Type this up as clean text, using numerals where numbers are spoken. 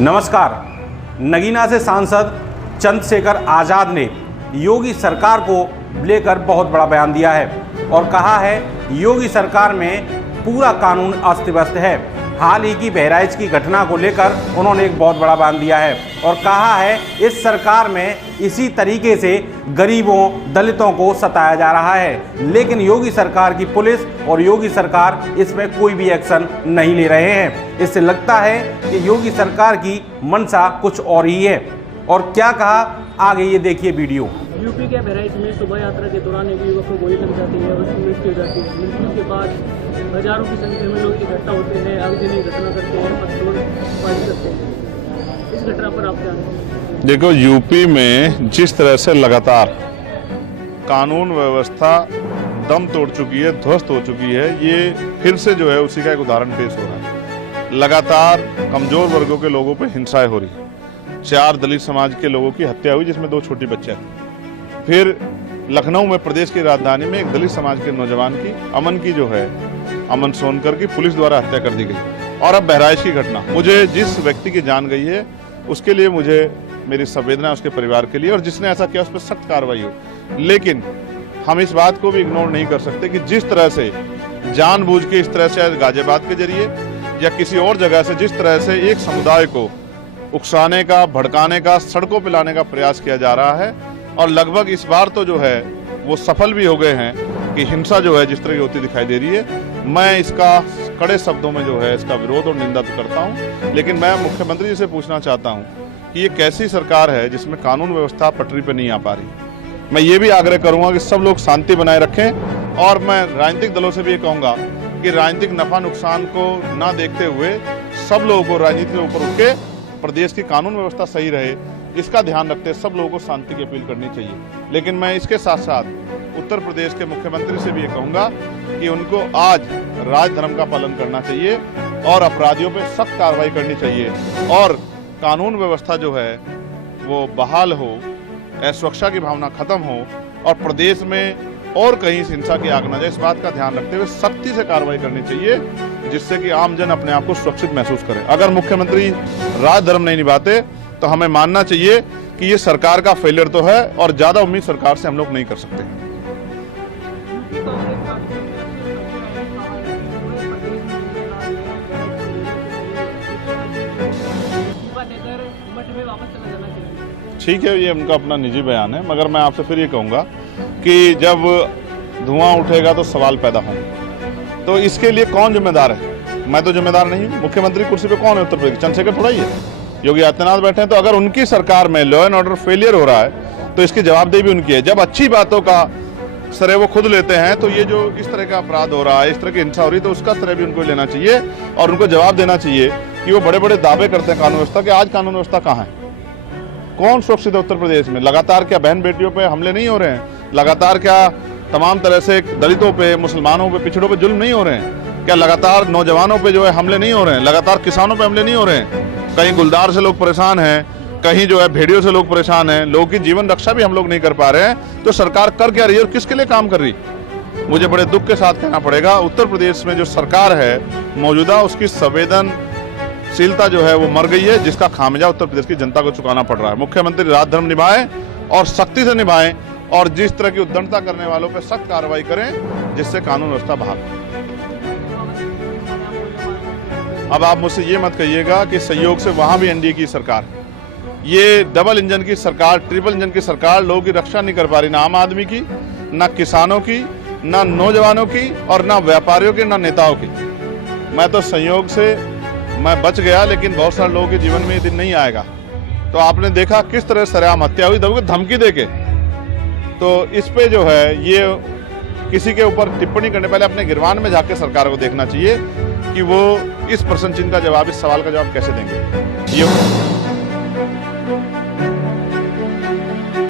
नमस्कार। नगीना से सांसद चंद्रशेखर आज़ाद ने योगी सरकार को लेकर बहुत बड़ा बयान दिया है और कहा है योगी सरकार में पूरा कानून अस्त व्यस्त है। हाल ही की बहराइच की घटना को लेकर उन्होंने एक बहुत बड़ा बयान दिया है और कहा है इस सरकार में इसी तरीके से गरीबों दलितों को सताया जा रहा है, लेकिन योगी सरकार की पुलिस और योगी सरकार इसमें कोई भी एक्शन नहीं ले रहे हैं। इससे लगता है कि योगी सरकार की मंशा कुछ और ही है। और क्या कहा, आगे ये देखिए वीडियो। यूपी के बहराइच में शोभा यात्रा के दौरान एक युवक को गोली लग जाती है और उसकी मृत्यु हो जाती है। मृत्यु के बाद हजारों की संख्या में लोग इकट्ठा होते हैं, आगजनी घटना करते हैं, पत्थरबाजी करते हैं। इस घटना पर आप क्या कहेंगे? देखो, यूपी में जिस तरह से लगातार कानून व्यवस्था दम तोड़ चुकी है, ध्वस्त हो चुकी है, ये फिर से जो है उसी का एक उदाहरण पेश हो रहा है। लगातार कमजोर वर्गों के लोगों पर हिंसाएं हो रही। 4 दलित समाज के लोगों की हत्या हुई, जिसमें 2 छोटी बच्चियां थी। फिर लखनऊ में, प्रदेश की राजधानी में, एक दलित समाज के नौजवान की, अमन की जो है, अमन सोनकर की पुलिस द्वारा हत्या कर दी गई। और अब बहराइच की घटना, मुझे जिस व्यक्ति की जान गई है उसके लिए मुझे मेरी संवेदना उसके परिवार के लिए, और जिसने ऐसा किया उस पर सख्त कार्रवाई हो। लेकिन हम इस बात को भी इग्नोर नहीं कर सकते कि जिस तरह से जानबूझ के इस तरह से गाजियाबाद के जरिए या किसी और जगह से जिस तरह से एक समुदाय को उकसाने का, भड़काने का, सड़कों पर लाने का प्रयास किया जा रहा है, और लगभग इस बार तो जो है वो सफल भी हो गए हैं कि हिंसा जो है जिस तरह की होती दिखाई दे रही है। मैं इसका कड़े शब्दों में जो है इसका विरोध और निंदा तो करता हूं, लेकिन मैं मुख्यमंत्री जी से पूछना चाहता हूं कि ये कैसी सरकार है जिसमें कानून व्यवस्था पटरी पर नहीं आ पा रही। मैं ये भी आग्रह करूंगा कि सब लोग शांति बनाए रखें, और मैं राजनीतिक दलों से भी ये कहूंगा कि राजनीतिक नफा नुकसान को ना देखते हुए सब लोगों को राजनीति के ऊपर उठ के प्रदेश की कानून व्यवस्था सही रहे, इसका ध्यान रखते सब लोगों को शांति की अपील करनी चाहिए। लेकिन मैं इसके साथ साथ उत्तर प्रदेश के मुख्यमंत्री से भी ये कहूंगा कि उनको आज राजधर्म का पालन करना चाहिए और अपराधियों पर सख्त कार्रवाई करनी चाहिए, और कानून व्यवस्था जो है वो बहाल हो, असुरक्षा की भावना खत्म हो, और प्रदेश में और कहीं हिंसा की आग न जाए, इस बात का ध्यान रखते हुए सख्ती से कार्रवाई करनी चाहिए, जिससे कि आम जन अपने आप को सुरक्षित महसूस करे। अगर मुख्यमंत्री राजधर्म नहीं निभाते तो हमें मानना चाहिए कि ये सरकार का फेलियर तो है, और ज्यादा उम्मीद सरकार से हम लोग नहीं कर सकते। ठीक है, ये उनका अपना निजी बयान है, मगर मैं आपसे फिर ये कहूंगा कि जब धुआं उठेगा तो सवाल पैदा होंगे। तो इसके लिए कौन जिम्मेदार है? मैं तो जिम्मेदार नहीं हूँ। मुख्यमंत्री कुर्सी पे कौन है उत्तर प्रदेश? चंद्रशेखर थोड़ा ही है, योगी आदित्यनाथ बैठे हैं। तो अगर उनकी सरकार में लॉ एंड ऑर्डर फेलियर हो रहा है तो इसकी जवाबदेही भी उनकी है। जब अच्छी बातों का श्रेय वो खुद लेते हैं, तो ये जो इस तरह का अपराध हो रहा है, इस तरह की हिंसा हो रही है, तो उसका श्रेय भी उनको लेना चाहिए, और उनको जवाब देना चाहिए कि वो बड़े बड़े दावे करते हैं कानून व्यवस्था के। आज कानून व्यवस्था कहाँ है? कौन सुरक्षित है उत्तर प्रदेश में? लगातार क्या बहन बेटियों पे हमले नहीं हो रहे हैं? लगातार क्या तमाम तरह से दलितों पे, मुसलमानों पे, पिछड़ों पे जुल्म नहीं हो रहे हैं? क्या लगातार नौजवानों पे जो है हमले नहीं हो रहे हैं? लगातार किसानों पे हमले नहीं हो रहे हैं? कहीं गुलदार से लोग परेशान हैं, कहीं जो है भेड़ियों से लोग परेशान हैं, लोगों की जीवन रक्षा भी हम लोग नहीं कर पा रहे हैं। तो सरकार कर क्या रही है और किसके लिए काम कर रही? मुझे बड़े दुख के साथ कहना पड़ेगा, उत्तर प्रदेश में जो सरकार है मौजूदा, उसकी संवेदनशीलता जो है वो मर गई है, जिसका खामियाजा उत्तर प्रदेश की जनता को चुकाना पड़ रहा है। मुख्यमंत्री राजधर्म निभाएं और सख्ती से निभाएं, और जिस तरह की उद्दंडता करने वालों पर सख्त कार्रवाई करें, जिससे कानून व्यवस्था बहाल हो। अब आप मुझसे ये मत कहिएगा कि सहयोग से वहां भी एनडीए की सरकार है। ये डबल इंजन की सरकार, ट्रिपल इंजन की सरकार लोगों की रक्षा नहीं कर पा रही, ना आम आदमी की, ना किसानों की, ना नौजवानों की, और ना व्यापारियों की, ना नेताओं की। मैं तो संयोग से मैं बच गया, लेकिन बहुत सारे लोगों के जीवन में ये दिन नहीं आएगा। तो आपने देखा किस तरह सरेआम हत्या हुई, धमकी देके। तो इस पे जो है ये किसी के ऊपर टिप्पणी करने पहले अपने गिरवान में जाके सरकार को देखना चाहिए कि वो इस प्रश्न चिन्ह का जवाब, इस सवाल का जवाब कैसे देंगे। ये